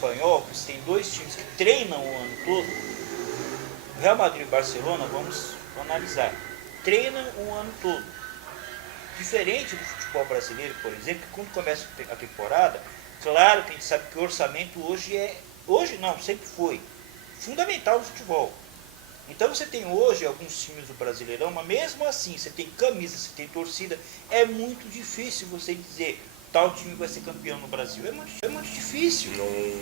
espanhol, que você tem dois times que treinam o ano todo, o Real Madrid e o Barcelona, vamos analisar, treinam o ano todo. Diferente do futebol brasileiro, por exemplo, que quando começa a temporada, claro que a gente sabe que o orçamento hoje não, sempre foi, fundamental no futebol. Então você tem hoje alguns times do Brasileirão, mas mesmo assim, você tem camisa, você tem torcida, é muito difícil você dizer tal time vai ser campeão no Brasil. É muito difícil.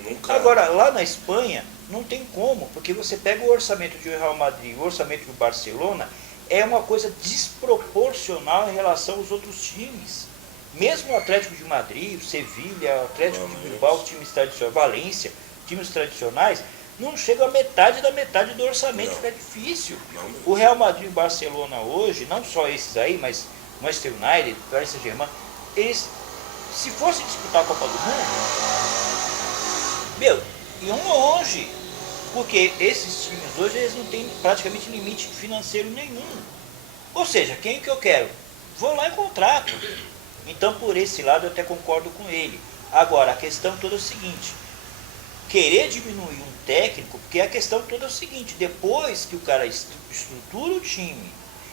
Nunca. Agora, lá na Espanha, não tem como, porque você pega o orçamento de Real Madrid, o orçamento do Barcelona, é uma coisa desproporcional em relação aos outros times. Mesmo o Atlético de Madrid, o Sevilha, o Atlético de Bilbao, times tradicionais, Valência, times tradicionais, não chega a metade da metade do orçamento, fica difícil. O Real Madrid e o Barcelona hoje, não só esses aí, mas Manchester United, Paris Saint-Germain, eles, se fossem disputar a Copa do Mundo, iam longe. Porque esses times hoje, eles não têm praticamente limite financeiro nenhum. Ou seja, quem que eu quero? Vou lá e contrato. Então, por esse lado, eu até concordo com ele. Agora, a questão toda é o seguinte, querer diminuir um técnico, porque a questão toda é o seguinte, depois que o cara estrutura o time,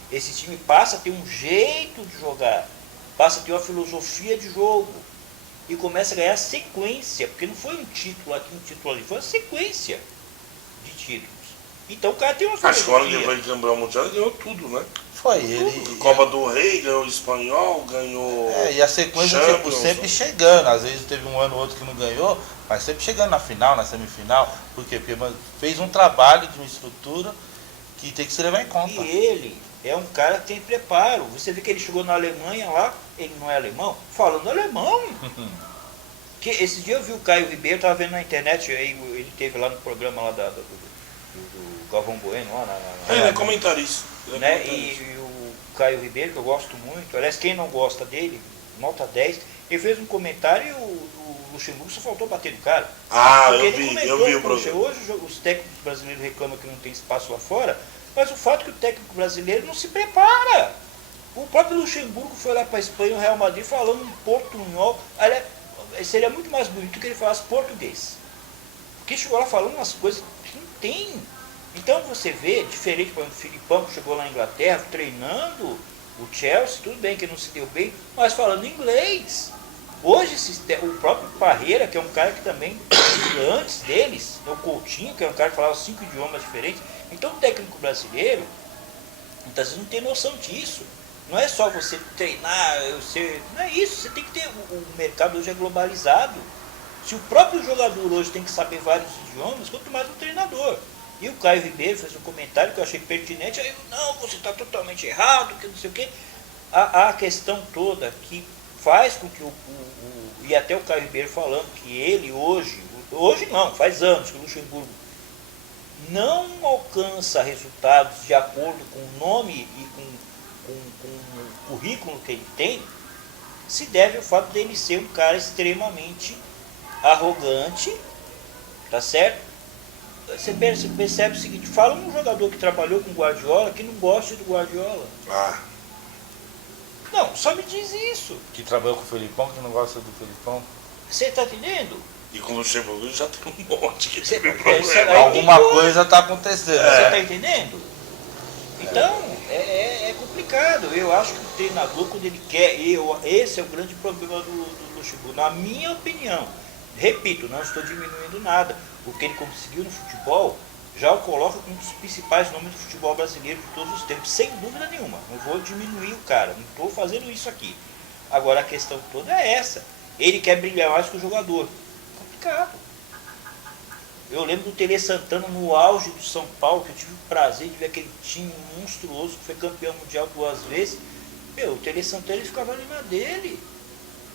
esse time passa a ter um jeito de jogar, passa a ter uma filosofia de jogo, e começa a ganhar sequência, porque não foi um título aqui, um título ali, foi uma sequência de títulos. Então o cara tem uma filosofia. Acho que agora ele vai lembrar mundial, ele ganhou tudo, né? Foi ele. Copa do Rei, ganhou o Espanhol, ganhou. E a sequência tipo, sempre chegando. Às vezes teve um ano ou outro que não ganhou, mas sempre chegando na final, na semifinal. Por quê? Porque fez um trabalho de uma estrutura que tem que se levar em conta. E ele é um cara que tem preparo. Você vê que ele chegou na Alemanha lá, ele não é alemão, falando alemão. Que esses dias eu vi o Caio Ribeiro, estava vendo na internet, aí ele teve lá no programa lá do Galvão Bueno, lá ele é comentarista. Né? E o Caio Ribeiro, que eu gosto muito, aliás, quem não gosta dele, nota 10, ele fez um comentário e o Luxemburgo só faltou bater no cara. Eu vi o programa. Hoje os técnicos brasileiros reclamam que não tem espaço lá fora, mas o fato é que o técnico brasileiro não se prepara. O próprio Luxemburgo foi lá para a Espanha, o Real Madrid, falando um portunhol. Aliás, seria muito mais bonito que ele falasse português. Porque chegou lá falando umas coisas que não tem. Então você vê, diferente do Filipão, que chegou lá na Inglaterra, treinando o Chelsea, tudo bem que não se deu bem, mas falando inglês. Hoje o próprio Parreira, que é um cara que também, antes deles, o Coutinho, que é um cara que falava 5 idiomas diferentes. Então o técnico brasileiro, muitas vezes não tem noção disso. Não é só você treinar, não é isso, você tem que ter, o mercado hoje é globalizado. Se o próprio jogador hoje tem que saber vários idiomas, quanto mais o treinador. E o Caio Ribeiro fez um comentário que eu achei pertinente, aí não, você está totalmente errado, que não sei o quê. A questão toda que faz com que e até o Caio Ribeiro falando que ele hoje não, faz anos que o Luxemburgo não alcança resultados de acordo com o nome e com o currículo que ele tem, se deve ao fato dele ser um cara extremamente arrogante, tá certo? Você percebe o seguinte, fala um jogador que trabalhou com o Guardiola que não gosta do Guardiola. Não, só me diz isso. Que trabalhou com o Felipão, que não gosta do Felipão. Você tá entendendo? E com o Luxemburgo já tem um monte que teve problema. Alguma coisa está acontecendo. Você tá entendendo? Então, é complicado. Eu acho que o treinador, quando ele quer, esse é o grande problema do Luxemburgo, na minha opinião. Repito, não estou diminuindo nada. O que ele conseguiu no futebol já o coloca como um dos principais nomes do futebol brasileiro de todos os tempos, sem dúvida nenhuma. Não vou diminuir o cara, não estou fazendo isso aqui. Agora a questão toda é essa. Ele quer brilhar mais que o jogador. Complicado. Eu lembro do Tele Santana no auge do São Paulo, que eu tive o prazer de ver aquele time monstruoso que foi campeão mundial 2 vezes. O Tele Santana ele ficava ali na dele.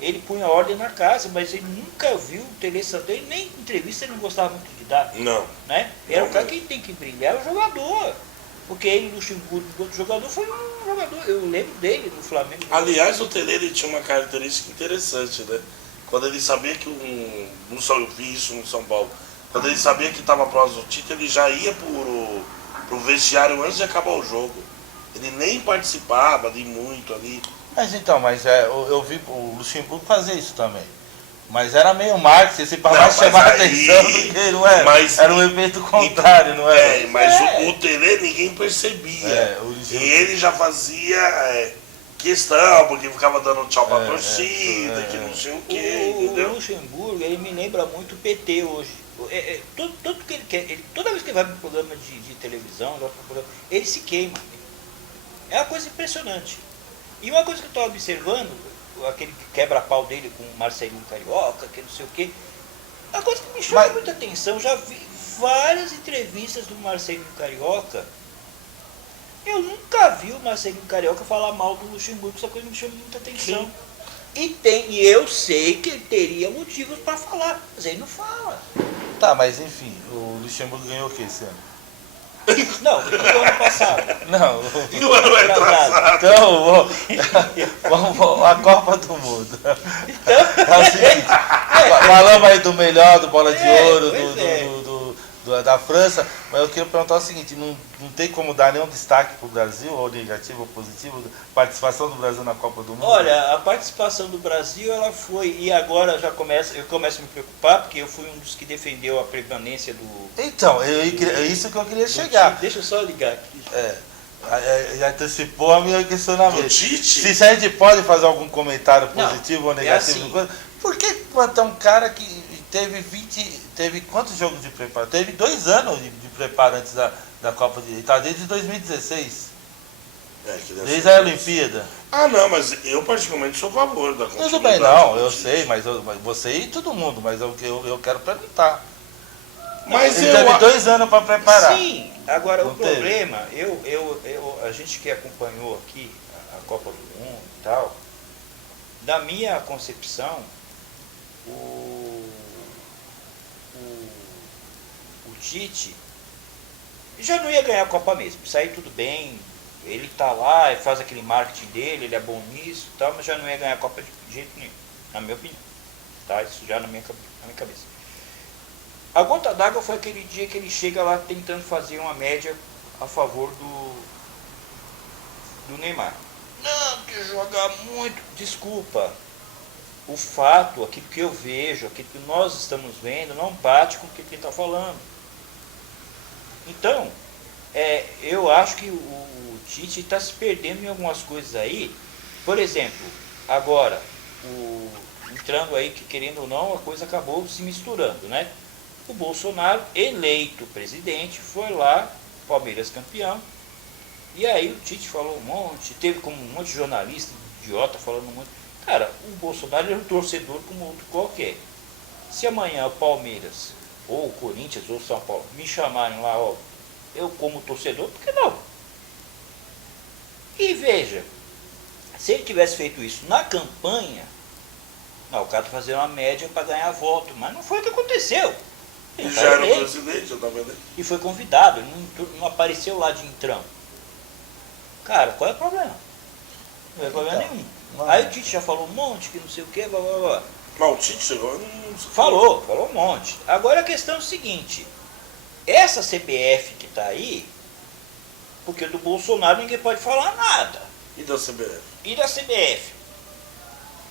Ele punha ordem na casa, mas ele nunca viu o Tele Santana, e nem entrevista ele não gostava muito de dar. Não. Né? Era o cara que tem que brilhar, é o jogador. Porque ele, Luxemburgo, enquanto jogador, foi um jogador. Eu lembro dele no Flamengo. Aliás, o Tele ele tinha uma característica interessante, né? Quando ele sabia que eu vi isso no São Paulo, quando ele sabia que estava próximo do título, ele já ia pro vestiário antes de acabar o jogo. Ele nem participava de muito ali. Mas então, eu vi o Luxemburgo fazer isso também. Mas era meio marketing, assim, para mais chamar a atenção do que não era. Era um evento contrário, não era? Mas o Tele ninguém percebia. E ele já fazia questão, porque ficava dando tchau pra torcida, que não sei o quê, entendeu? O Luxemburgo, ele me lembra muito o PT hoje. Tudo que ele quer, toda vez que ele vai para um programa de televisão, ele se queima. É uma coisa impressionante. E uma coisa que eu estou observando, aquele quebra-pau dele com o Marcelinho Carioca, que não sei o quê, uma coisa que me chama muita atenção, já vi várias entrevistas do Marcelinho Carioca, eu nunca vi o Marcelinho Carioca falar mal do Luxemburgo, essa coisa me chama muita atenção. E eu sei que ele teria motivos para falar, mas ele não fala. Tá, mas enfim, o Luxemburgo ganhou o que esse ano? Não, no ano passado. Não, No ano retrasado. Então, vamos a Copa do Mundo. É o seguinte, falamos aí do melhor, do Bola de Ouro, da França, mas eu queria perguntar o seguinte, não tem como dar nenhum destaque para o Brasil, ou negativo ou positivo, participação do Brasil na Copa do Mundo? Olha, a participação do Brasil, ela foi, e agora eu começo a me preocupar, porque eu fui um dos que defendeu a permanência do... Então, é isso que eu queria chegar. Deixa eu só ligar aqui. Já antecipou a minha questionamento. Do Tite? Se a gente pode fazer algum comentário positivo ou negativo, assim. por que botar um cara que teve quantos jogos de preparo? Teve 2 anos de preparo antes da Copa de Itália, desde 2016. Desde a Olimpíada. Ah, não, mas eu particularmente sou a favor da continuidade. Tudo bem, não, eu sei, mas você e todo mundo, mas eu quero perguntar. Mas ele teve 2 anos para preparar. Sim, agora não o problema, a gente que acompanhou aqui a Copa do Mundo e tal, da minha concepção, o Tite já não ia ganhar a Copa mesmo. Isso aí tudo bem, ele tá lá, ele faz aquele marketing dele, ele é bom nisso e tal, mas já não ia ganhar a Copa de jeito nenhum, na minha opinião. Tá? Isso já na minha cabeça. A gota d'água foi aquele dia que ele chega lá tentando fazer uma média a favor do Neymar. Não, que joga muito. Desculpa. O fato, aquilo que eu vejo, aquilo que nós estamos vendo, não bate com o que ele está falando. Então, eu acho que o Tite está se perdendo em algumas coisas aí. Por exemplo, agora, entrando aí que querendo ou não, a coisa acabou se misturando, né? O Bolsonaro, eleito presidente, foi lá, Palmeiras campeão, e aí o Tite falou um monte, teve como um monte de jornalista, idiota, falando um monte. Cara, o Bolsonaro é um torcedor como outro qualquer. Se amanhã o Palmeiras, ou o Corinthians, ou o São Paulo, me chamarem lá, ó, eu como torcedor, por que não? E veja, se ele tivesse feito isso na campanha, não, o cara tá fazendo uma média para ganhar voto, mas não foi o que aconteceu. Ele já era o presidente, eu tava vendo. E foi convidado, ele não apareceu lá de entrão. Cara, qual é o problema? Não é problema nenhum. Aí o Tite já falou um monte, que não sei o que, blá blá blá. Mas o Tite chegou... Falou um monte. Agora a questão é o seguinte, essa CBF que tá aí, porque do Bolsonaro ninguém pode falar nada. E da CBF? E da CBF?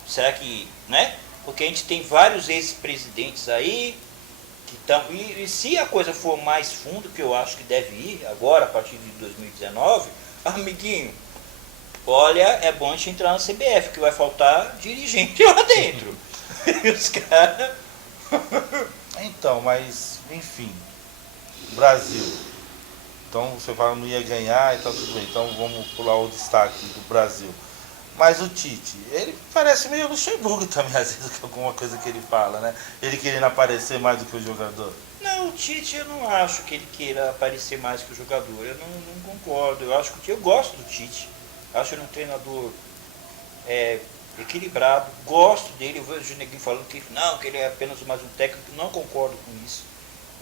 Será que, né? Porque a gente tem vários ex-presidentes aí, que estão... E se a coisa for mais fundo, que eu acho que deve ir, agora, a partir de 2019, amiguinho, olha, é bom a gente entrar na CBF, que vai faltar dirigente lá dentro. E os caras... Então, mas, enfim, Brasil. Então, você fala não ia ganhar, então tudo bem. Então, vamos pular o destaque do Brasil. Mas o Tite, ele parece meio Luxemburgo também, às vezes, com alguma coisa que ele fala, né? Ele querendo aparecer mais do que o jogador. Não, o Tite eu não acho que ele queira aparecer mais que o jogador. Eu não concordo. Eu gosto do Tite. Acho ele um treinador equilibrado. Gosto dele. Eu vejo o Neguinho falando que não, que ele é apenas mais um técnico. Não concordo com isso.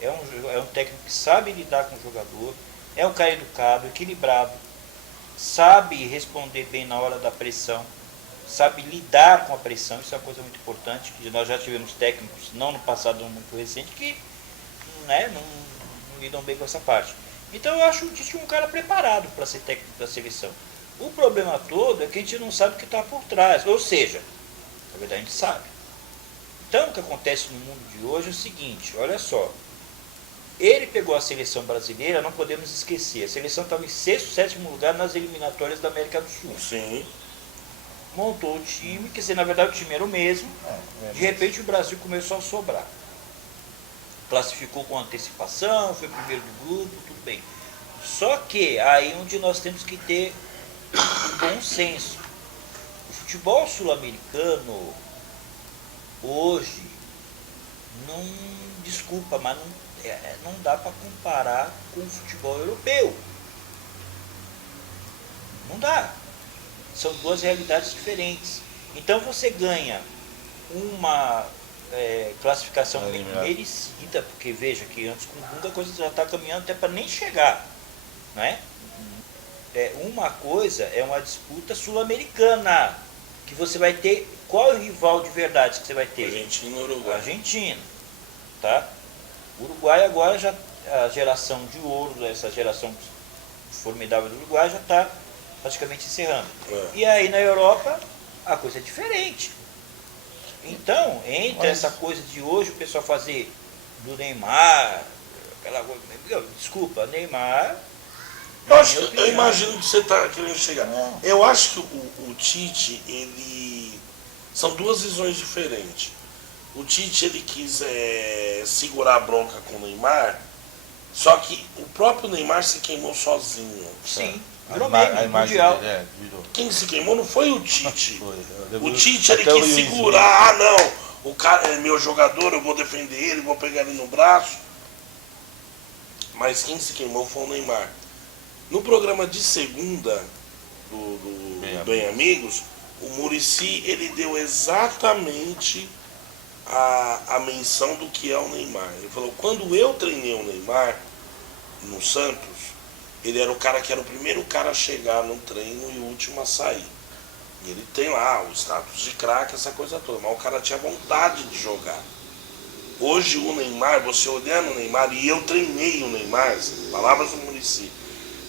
É um técnico que sabe lidar com o jogador. É um cara educado, equilibrado. Sabe responder bem na hora da pressão. Sabe lidar com a pressão. Isso é uma coisa muito importante. Que nós já tivemos técnicos, não no passado muito recente, que não lidam bem com essa parte. Então eu acho o Tite um cara preparado para ser técnico da seleção. O problema todo é que a gente não sabe o que está por trás. Ou seja, na verdade a gente sabe. Então, o que acontece no mundo de hoje é o seguinte, olha só. Ele pegou a seleção brasileira, não podemos esquecer. A seleção estava em sexto, sétimo lugar nas eliminatórias da América do Sul. Sim. Montou o time, quer dizer, na verdade o time era o mesmo. De repente o Brasil começou a sobrar. Classificou com antecipação, foi primeiro do grupo, tudo bem. Só que aí onde nós temos que ter um bom senso. O futebol sul-americano hoje não, desculpa, mas não dá para comparar com o futebol europeu. Não dá. São duas realidades diferentes. Então você ganha uma classificação merecida, porque veja que antes com o Dunga a coisa já está caminhando até para nem chegar. Não é? Uma coisa é uma disputa sul-americana, que você vai ter. Qual é o rival de verdade que você vai ter? Argentina e Uruguai. Argentina. Tá? Uruguai agora já, a geração de ouro, essa geração formidável do Uruguai já está praticamente encerrando. E aí na Europa a coisa é diferente. Então, entre essa coisa de hoje o pessoal fazer do Neymar, aquela coisa, desculpa, Neymar. Eu imagino que você está querendo chegar. Eu acho que o Tite, ele. São duas visões diferentes. O Tite, ele quis segurar a bronca com o Neymar, só que o próprio Neymar se queimou sozinho. Sim, virou meme mundial. Virou. Quem se queimou não foi o Tite. O Tite, ele Até quis o Luiz, segurar. Ah, não, o cara é meu jogador, eu vou defender ele, vou pegar ele no braço. Mas quem se queimou foi o Neymar. No programa de segunda do Bem Amigos, o Muricy, ele deu exatamente a menção do que é o Neymar. Ele falou, quando eu treinei o Neymar no Santos, ele era o cara que era o primeiro cara a chegar no treino e o último a sair. E ele tem lá o status de craque, essa coisa toda, mas o cara tinha vontade de jogar. Hoje o Neymar, você olhando o Neymar, e eu treinei o Neymar, palavras do Muricy,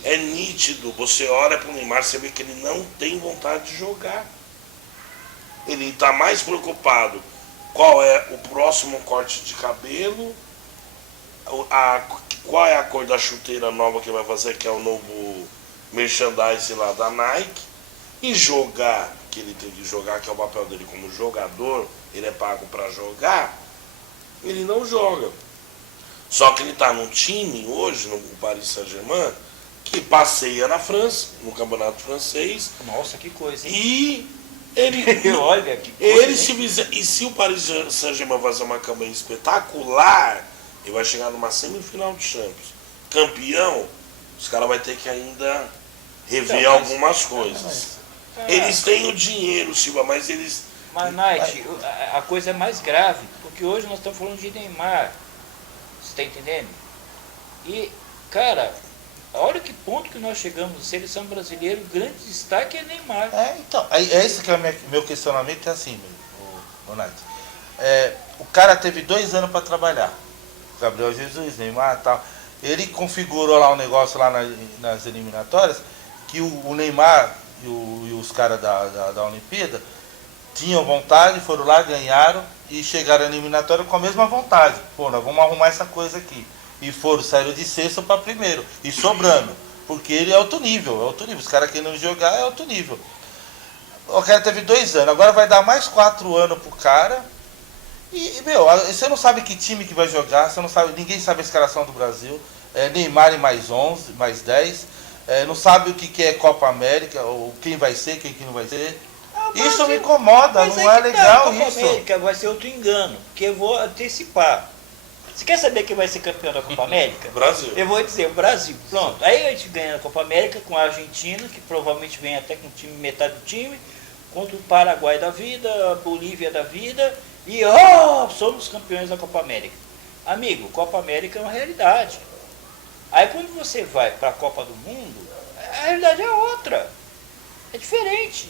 é nítido, você olha para o Neymar, você vê que ele não tem vontade de jogar. Ele está mais preocupado qual é o próximo corte de cabelo, qual é a cor da chuteira nova que vai fazer, que é o novo merchandising lá da Nike, e jogar, que ele tem que jogar, que é o papel dele como jogador, ele é pago para jogar, ele não joga. Só que ele está num time hoje, no Paris Saint-Germain, que passeia na França, no campeonato francês. Nossa, que coisa, hein? E ele, olha, que coisa, e se o Paris Saint-Germain fazer uma campanha espetacular, ele vai chegar numa semifinal de Champions. Campeão, os caras vão ter que ainda rever algumas coisas. Eles têm o dinheiro, Silva, mas eles... Mas, Night, a coisa é mais grave, porque hoje nós estamos falando de Neymar. Você está entendendo? E, cara, olha que ponto que nós chegamos. Seleção brasileira, o grande destaque é Neymar. Então, esse que é o meu questionamento, é assim, o Night. O cara teve 2 anos para trabalhar. Gabriel Jesus, Neymar e tal. Ele configurou lá um negócio lá nas eliminatórias, que o Neymar e os caras da Olimpíada tinham vontade, foram lá, ganharam e chegaram à eliminatória com a mesma vontade. Pô, nós vamos arrumar essa coisa aqui. E saíram de sexto para primeiro. E sobrando. Porque ele é alto nível, Os caras querendo jogar é alto nível. O cara teve 2 anos, agora vai dar mais 4 anos pro cara. E, meu, você não sabe que time que vai jogar, você não sabe, ninguém sabe a escalação do Brasil. Neymar em mais 11, mais 10. Não sabe o que é Copa América, ou quem vai ser, quem que não vai ser. Isso me incomoda, não é legal isso. A Copa América vai ser outro engano, que eu vou antecipar. Você quer saber quem vai ser campeão da Copa América? Brasil. Eu vou dizer, o Brasil. Pronto. Aí a gente ganha a Copa América com a Argentina, que provavelmente vem até com metade do time, contra o Paraguai da vida, a Bolívia da vida, e somos campeões da Copa América. Amigo, Copa América é uma realidade. Aí quando você vai para a Copa do Mundo, a realidade é outra. É diferente.